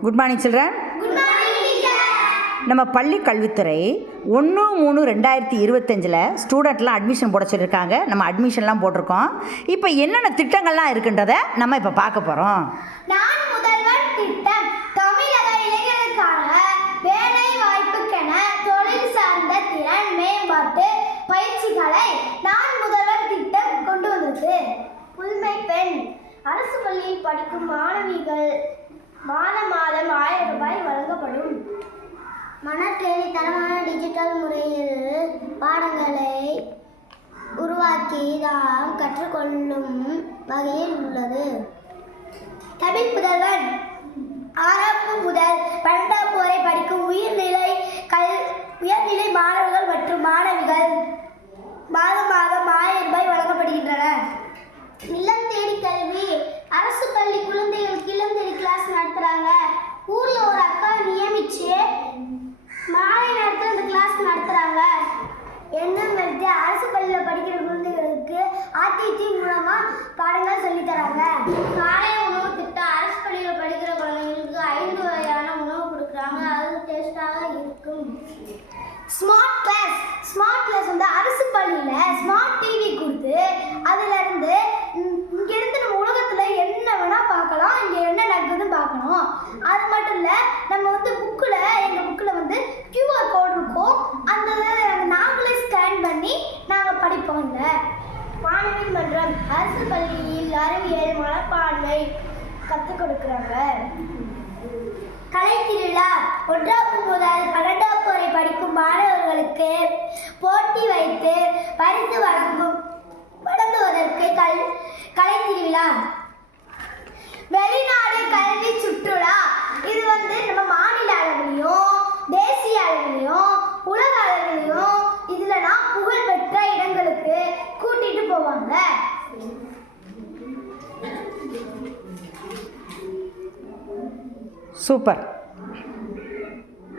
Good morning children. நம்ம பள்ளி கல்வித்துறை 1/3/2025 ஸ்டூடெண்ட்லாம் அட்மிஷன் போட சொல்லியிருக்காங்க. நம்ம அட்மிஷன்லாம் போட்டிருக்கோம். இப்போ என்னென்ன திட்டங்கள்லாம் இருக்குன்றதை நம்ம இப்போ பார்க்க போகிறோம். நான் முதல்வர் திட்டம் தமிழக இளைஞர்களுக்கான வேலை வாய்ப்புக்கென தொழில் சார்ந்த திறன் மேம்பாட்டு பயிற்சிகளை நான் முதல்வர் திட்டம் கொண்டு வந்திருக்கு. புதுமை பெண் அரசு பள்ளியில் படிக்கும் மாணவிகள் மாதம் 1000 ரூபாய் வழங்கப்படும். மனத்தேடி தரமான டிஜிட்டல் முறையில் பாடங்களை உருவாக்கி நாம் கற்றுக்கொள்ளும் வகையில் உள்ளது. தமிழ் புதல்வன் 6ஆம் முதல் 12ஆம் வரை படிக்கும் உயர்நிலை மாணவர்கள் மற்றும் மாணவிகள் மாதம் 1000 ரூபாய் வழங்கப்படுகின்றன. இல்லம் தேடி கல்வி அரசு பள்ளி குழந்தைகளுக்கு இல்லம் தேடி கிளாஸ் நடத்துறாங்க. ஊர்ல ஒரு அக்கா நியமிச்சு மாலை நேரத்தில் அந்த கிளாஸ் நடத்துறாங்க. என்னங்கிறது அரசு பள்ளியில் படிக்கிற குழந்தைகளுக்கு ஆர்டிடி மூலமா பாடங்கள் சொல்லி தராங்க. காலை உணவு திட்டம் அரசு பள்ளியில் படிக்கிற குழந்தைகளுக்கு 5 வகையான உணவு கொடுக்குறாங்க. அது டேஸ்டாக இருக்கும். ஸ்மார்ட் கிளாஸ் வந்து அரசு பள்ளியில் ஸ்மார்ட் டிவி கொடுத்து அதுலேருந்து இங்கேருந்து நம்ம உலகத்தில் என்ன வேணால் பார்க்கலாம், இங்கே என்ன நடக்குதுன்னு பார்க்கணும். அது மட்டும் இல்லை, நம்ம வந்து எங்கள் புக்கில் வந்து QR கோட் இருக்கும். அந்த நாங்களே ஸ்கேன் பண்ணி நாங்கள் படிப்போங்க. மாணவியல் மன்றம் அரசு பள்ளியில் அறிவியல் மனப்பான்மை கற்றுக் கொடுக்குறாங்க. கலை திருவிழா 1ஆம் முதல் 12ஆம் வரை படிக்கும் மாணவர்களுக்கு போட்டி வைத்து பரிசு வழங்குவதற்கு கலை திருவிழா. வெளிநாடு கல்வி சுற்றுலா இது வந்து நம்ம மாநில அளவிலையும் தேசிய அளவிலையும் உலக அளவிலையும் இதுலலாம் புகழ்பெற்ற இடங்களுக்கு கூட்டிட்டு போவாங்க. சூப்பர்.